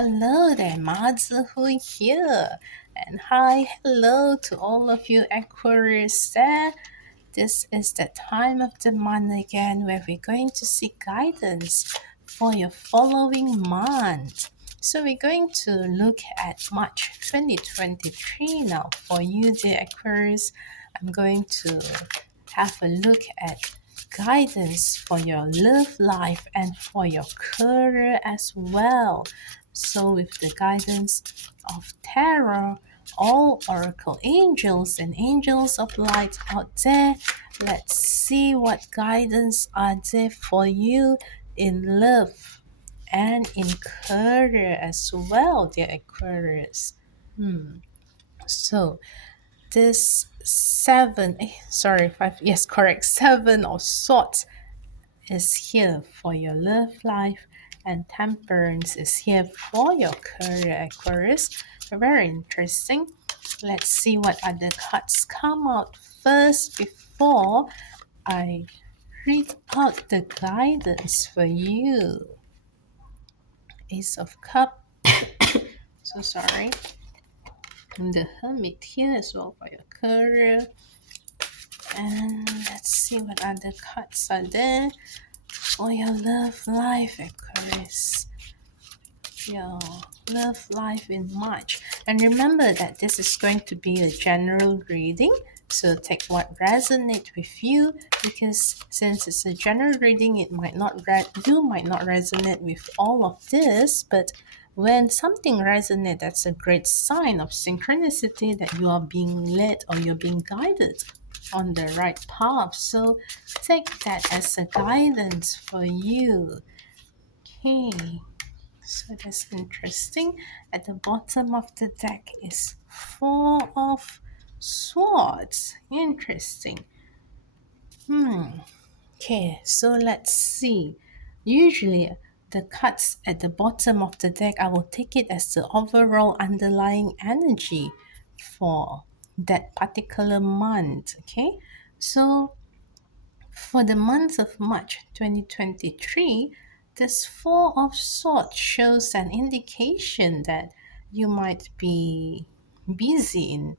Hello there, Mazuhu here. And hi, hello to all of you Aquarius there. This is the time of the month again where we're going to seek guidance for your following month. So we're going to look at March 2023 now. For you, dear Aquarius, I'm going to have a look at guidance for your love life and for your career as well. So, with the guidance of tarot, all oracle angels and angels of light out there, let's see what guidance are there for you in love and in career as well, dear Aquarius. So, this seven of swords is here for your love life, and temperance is here for your career, Aquarius. Very interesting. Let's see what other cards come out first before I read out the guidance for you. Ace of Cups. So sorry. And the Hermit here as well for your career. And let's see what other cards are there for your love life, Aquarius. Your love life in March. And remember that this is going to be a general reading. So take what resonates with you, because since it's a general reading, you might not resonate with all of this, but when something resonates, that's a great sign of synchronicity that you are being led or you're being guided on the right path. So take that as a guidance for you. Okay, so that's interesting. At the bottom of the deck is Four of Swords. Interesting. Okay, so let's see. Usually the cards at the bottom of the deck, I will take it as the overall underlying energy for that particular month. Okay, so for the month of March 2023, this Four of Swords shows an indication that you might be busy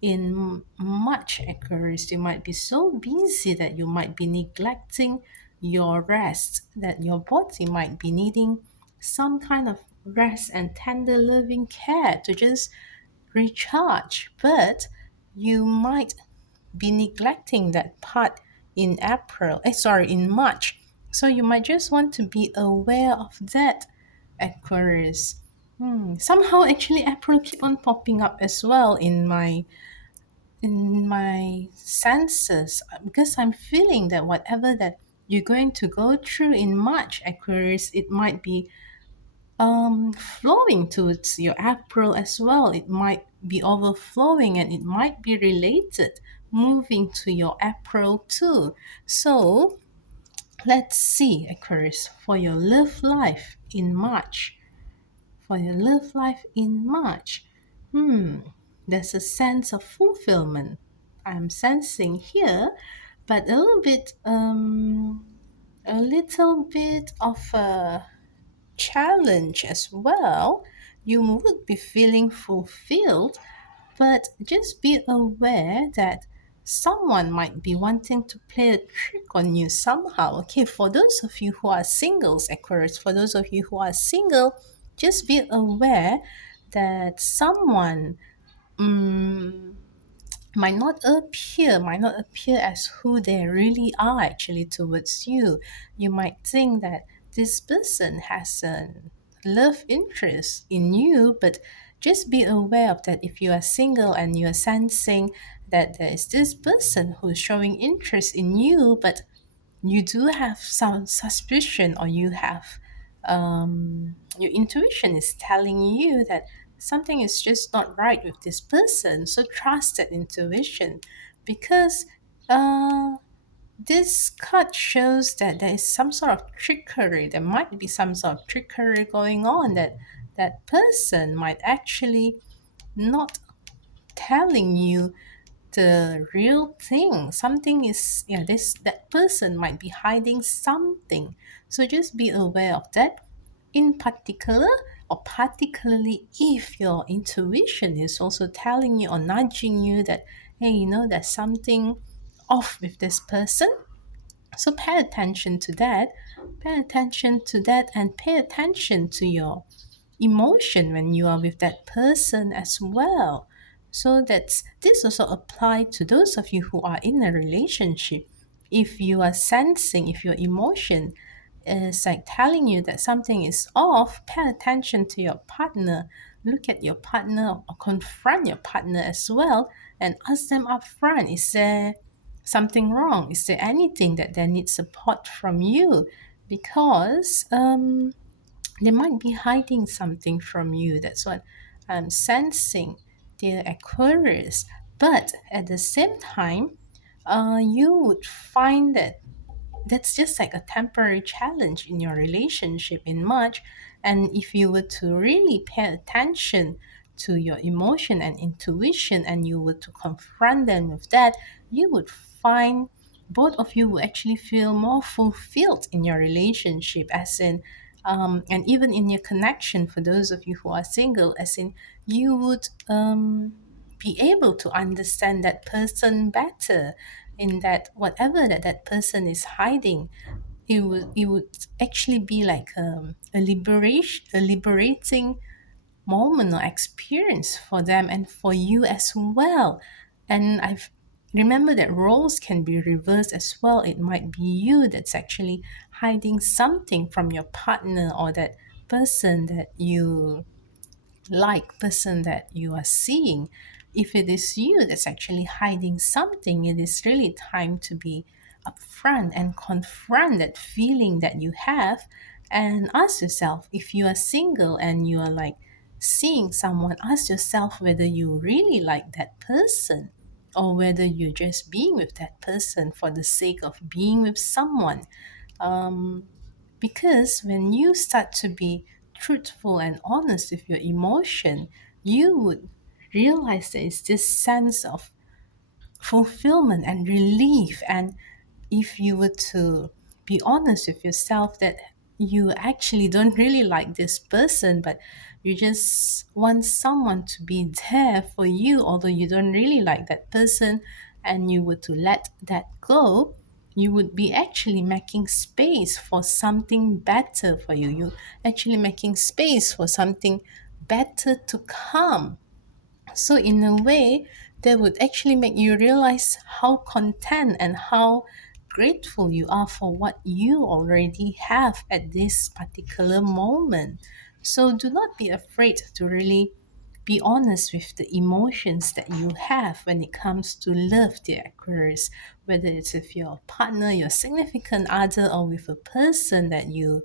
in March, Aquarius. You might be so busy that you might be neglecting your rest, that your body might be needing some kind of rest and tender loving care to just recharge. But you might be neglecting that part in March. So you might just want to be aware of that, Aquarius. Somehow actually April keep on popping up as well in my senses, because I'm feeling that whatever that you're going to go through in March, Aquarius, it might be flowing towards your April as well. It might be overflowing and it might be related, moving to your April too. So let's see, Aquarius, for your love life in March. For your love life in March, there's a sense of fulfillment I'm sensing here, but a little bit of a challenge as well. You would be feeling fulfilled, but just be aware that someone might be wanting to play a trick on you somehow. Okay, for those of you who are singles, Aquarius, for those of you who are single, just be aware that someone might not appear as who they really are actually towards you. You might think that this person has a love interest in you, but just be aware of that. If you are single and you are sensing that there is this person who's showing interest in you, but you do have some suspicion, or you have your intuition is telling you that something is just not right with this person. So trust that intuition, because this card shows that there is some sort of trickery. There might be some sort of trickery going on, that that person might actually not telling you the real thing. Something is, this that person might be hiding something. So just be aware of that. In particular, or particularly if your intuition is also telling you or nudging you that, hey, there's something off with this person. So pay attention to that. Pay attention to that and pay attention to your emotion when you are with that person as well. So that's this also apply to those of you who are in a relationship. If you are sensing, if your emotion is like telling you that something is off, pay attention to your partner. Look at your partner or confront your partner as well and ask them up front, is there something wrong? Is there anything that they need support from you? Because they might be hiding something from you. That's what I'm sensing, dear Aquarius. But at the same time, you would find that that's just like a temporary challenge in your relationship in March. And if you were to really pay attention to your emotion and intuition and you were to confront them with that, you would find both of you will actually feel more fulfilled in your relationship, as in, and even in your connection for those of you who are single, as in, you would be able to understand that person better, in that whatever that person is hiding, it would actually be like a liberating moment or experience for them and for you as well. And I've remember that roles can be reversed as well. It might be you that's actually hiding something from your partner or that person that you like, person that you are seeing. If it is you that's actually hiding something, it is really time to be upfront and confront that feeling that you have and ask yourself, if you are single and you are like seeing someone, ask yourself whether you really like that person or whether you're just being with that person for the sake of being with someone. Um, because when you start to be truthful and honest with your emotion, you would realize there is this sense of fulfillment and relief. And if you were to be honest with yourself that you actually don't really like this person, but you just want someone to be there for you, although you don't really like that person, and you were to let that go, you would be actually making space for something better for you. You actually making space for something better to come. So, in a way, that would actually make you realize how content and how grateful you are for what you already have at this particular moment. So, do not be afraid to really be honest with the emotions that you have when it comes to love, dear Aquarius, whether it's with your partner, your significant other, or with a person that you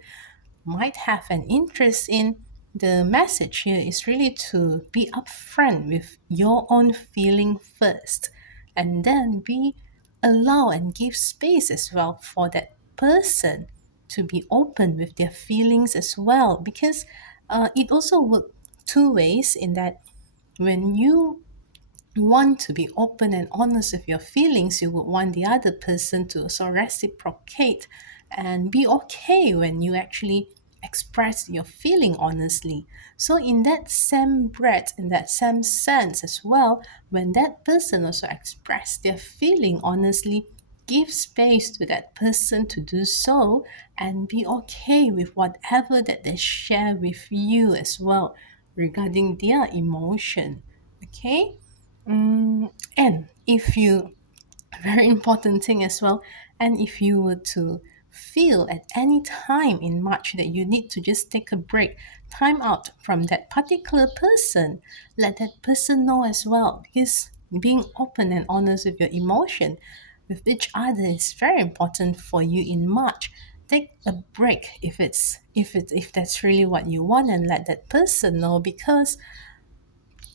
might have an interest in. The message here is really to be upfront with your own feeling first, and then be allow and give space as well for that person to be open with their feelings as well, because it also works two ways, in that when you want to be open and honest with your feelings, you would want the other person to also reciprocate and be okay when you actually express your feeling honestly. So, in that same breath, in that same sense as well, when that person also express their feeling honestly, give space to that person to do so and be okay with whatever that they share with you as well regarding their emotion. Okay? And if you, very important thing as well, and if you were to feel at any time in March that you need to just take a break, time out from that particular person, let that person know as well, because being open and honest with your emotion with each other is very important for you in March. Take a break if that's really what you want, and let that person know, because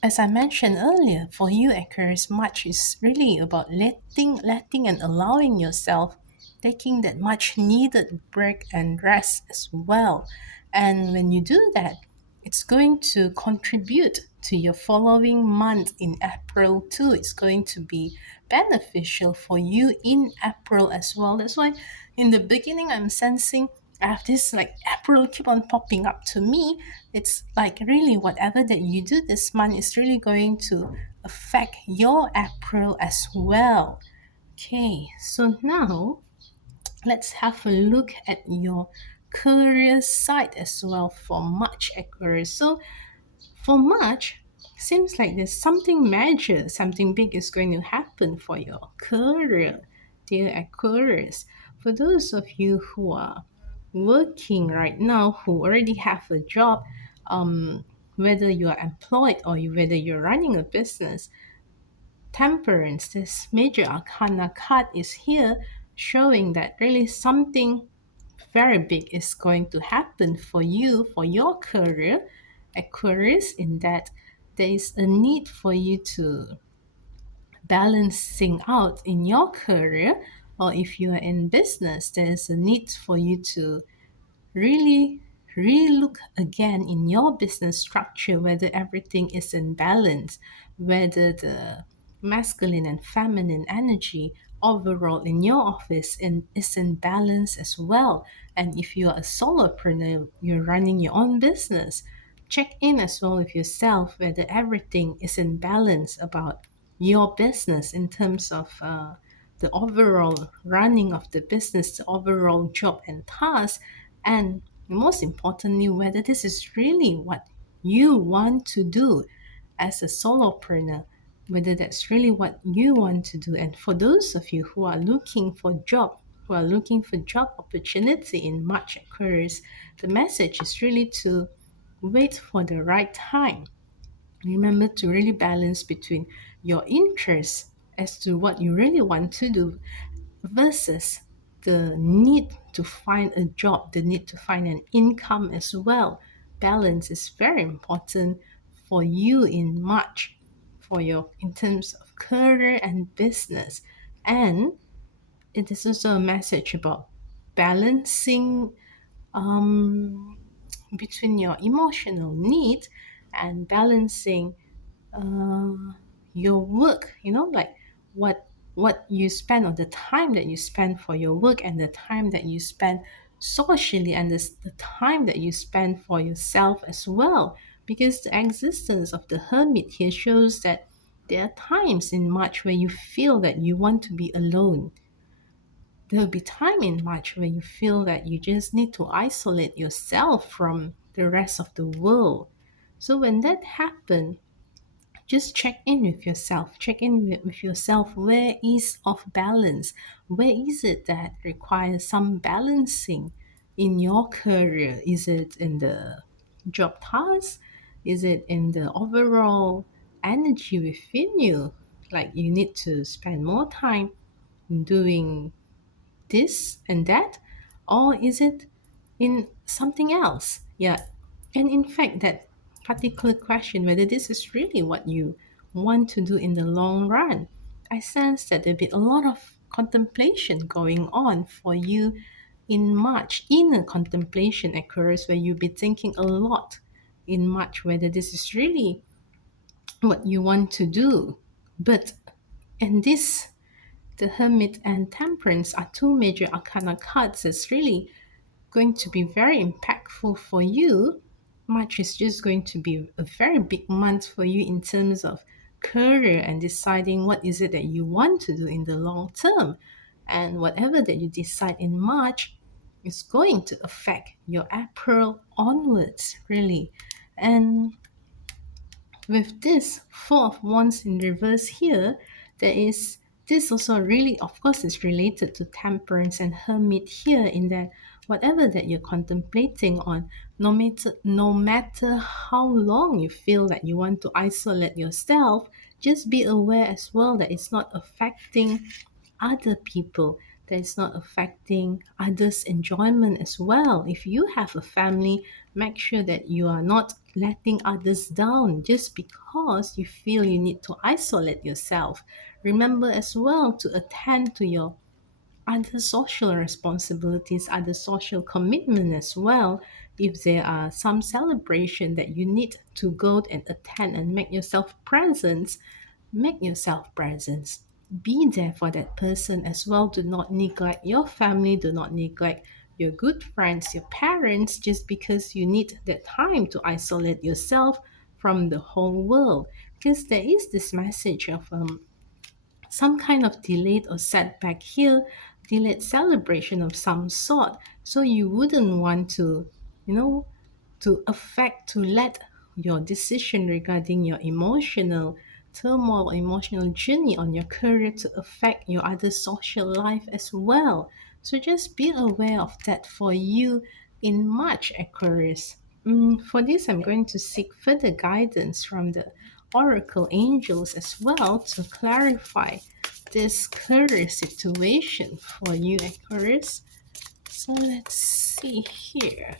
as I mentioned earlier, for you, Aquarius, much is really about letting and allowing yourself, taking that much needed break and rest as well. And when you do that, it's going to contribute to your following month in April too. It's going to be beneficial for you in April as well. That's why in the beginning I'm sensing I have this like April keep on popping up to me. It's like really whatever that you do this month is really going to affect your April as well. Okay, so now let's have a look at your career side as well for March Aquarius. So for March, seems like there's something major, something big is going to happen for your career, dear Aquarius. For those of you who are working right now, who already have a job, whether you are employed or whether you're running a business, Temperance, this major arcana card is here showing that really something very big is going to happen for you, for your career, Aquarius, in that there is a need for you to balancing out in your career, or if you are in business, there is a need for you to really relook again in your business structure whether everything is in balance, whether the masculine and feminine energy overall in your office is in balance as well. And if you are a solopreneur, you're running your own business, check in as well with yourself whether everything is in balance about your business in terms of the overall running of the business, the overall job and task, and most importantly, whether this is really what you want to do as a solopreneur, whether that's really what you want to do. And for those of you who are looking for job, who are looking for job opportunity in March Aquarius, the message is really to wait for the right time. Remember to really balance between your interests as to what you really want to do versus the need to find a job, the need to find an income as well. Balance is very important for you in March, for your in terms of career and business. And it is also a message about balancing um, between your emotional need and balancing uh, your work, like what you spend, or the time that you spend for your work, and the time that you spend socially, and the time that you spend for yourself as well, because the existence of the hermit here shows that there are times in March where you feel that you want to be alone. There'll be time in March where you feel that you just need to isolate yourself from the rest of the world. So when that happens, just check in with yourself. Check in with yourself. Where is off balance? Where is it that requires some balancing in your career? Is it in the job task? Is it in the overall energy within you? Like you need to spend more time doing this and that, or is it in something else? Yeah. And in fact, that particular question, whether this is really what you want to do in the long run, I sense that there'll be a lot of contemplation going on for you in March, inner contemplation occurs where you'll be thinking a lot in March whether this is really what you want to do. But and this the Hermit and Temperance are two major arcana cards that's really going to be very impactful for you. March is just going to be a very big month for you in terms of career and deciding what is it that you want to do in the long term. And whatever that you decide in March is going to affect your April onwards, really. And with this Four of Wands in reverse here, there is this also really, of course, is related to Temperance and Hermit here, in that whatever that you're contemplating on, no matter how long you feel that you want to isolate yourself, just be aware as well that it's not affecting other people, that it's not affecting others' enjoyment as well. If you have a family, make sure that you are not letting others down just because you feel you need to isolate yourself. Remember as well to attend to your other social responsibilities, other social commitment as well. If there are some celebration that you need to go and attend and make yourself present. Be there for that person as well. Do not neglect your family, do not neglect your good friends, your parents, just because you need that time to isolate yourself from the whole world. Because there is this message of some kind of delayed or setback here, delayed celebration of some sort. So you wouldn't want to, you know, to let your decision regarding your emotional turmoil, emotional journey on your career to affect your other social life as well. So just be aware of that for you in March, Aquarius. For this, I'm going to seek further guidance from the oracle angels as well to clarify this career situation for you, Aquarius. So let's see here.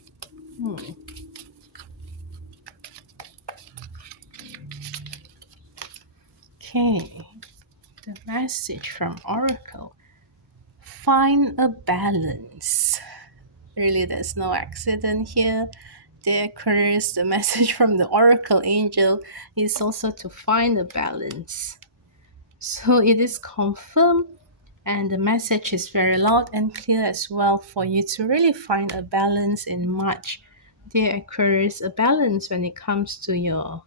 Okay, the message from Oracle. Find a balance. Really, there's no accident here. Dear Aquarius, the message from the Oracle Angel is also to find a balance. So it is confirmed, and the message is very loud and clear as well for you to really find a balance in March. Dear Aquarius, a balance when it comes to your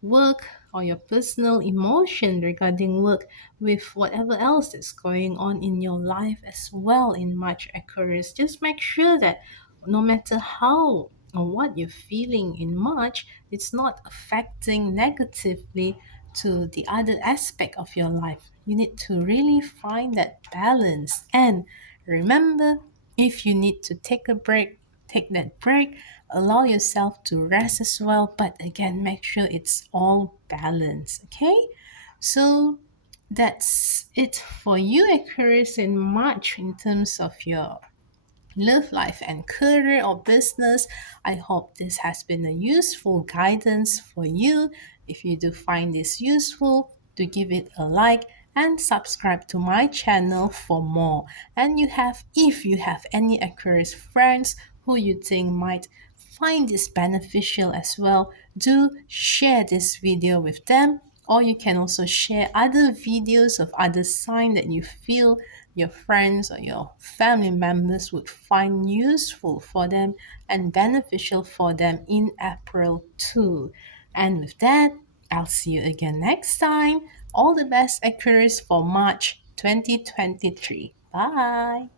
work or your personal emotion regarding work with whatever else that's going on in your life as well in March, Aquarius. Just make sure that no matter how or what you're feeling in March, it's not affecting negatively to the other aspect of your life. You need to really find that balance. And remember, if you need to take a break, take that break, allow yourself to rest as well, but again, make sure it's all balanced, okay? So that's it for you, Aquarius, in March in terms of your love life and career or business. I hope this has been a useful guidance for you. If you do find this useful, do give it a like and subscribe to my channel for more. And if you have any Aquarius friends who you think might find this beneficial as well, do share this video with them, or you can also share other videos of other signs that you feel your friends or your family members would find useful for them and beneficial for them in April too. And with that, I'll see you again next time. All the best, Aquarius, for March 2023. Bye.